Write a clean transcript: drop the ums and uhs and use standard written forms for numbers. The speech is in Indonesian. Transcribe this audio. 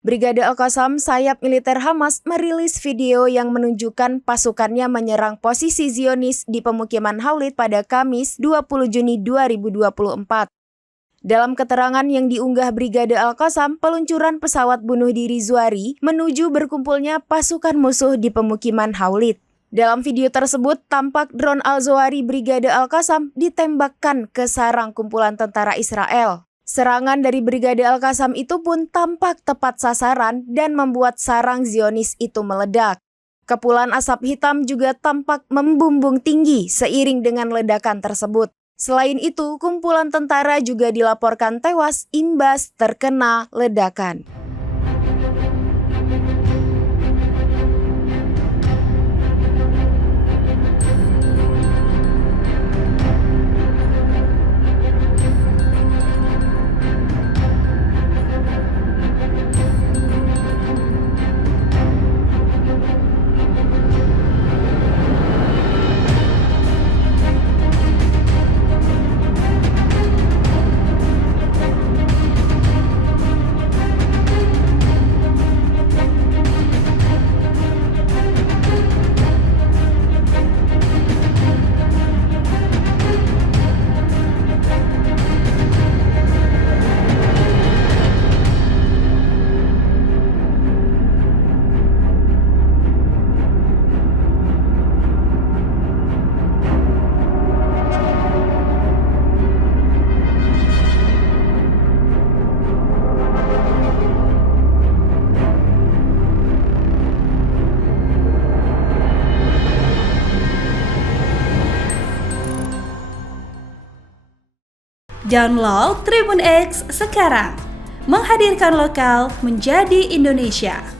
Brigade Al-Qassam, sayap militer Hamas, merilis video yang menunjukkan pasukannya menyerang posisi Zionis di pemukiman Hawlid pada Kamis 20 Juni 2024. Dalam keterangan yang diunggah Brigade Al-Qassam, peluncuran pesawat bunuh diri Zuari menuju berkumpulnya pasukan musuh di pemukiman Hawlid. Dalam video tersebut, tampak drone Al-Zuari Brigade Al-Qassam ditembakkan ke sarang kumpulan tentara Israel. Serangan dari Brigade Al-Qassam itu pun tampak tepat sasaran dan membuat sarang Zionis itu meledak. Kepulan asap hitam juga tampak membumbung tinggi seiring dengan ledakan tersebut. Selain itu, kumpulan tentara juga dilaporkan tewas imbas terkena ledakan. Download Tribun X sekarang, menghadirkan lokal menjadi Indonesia.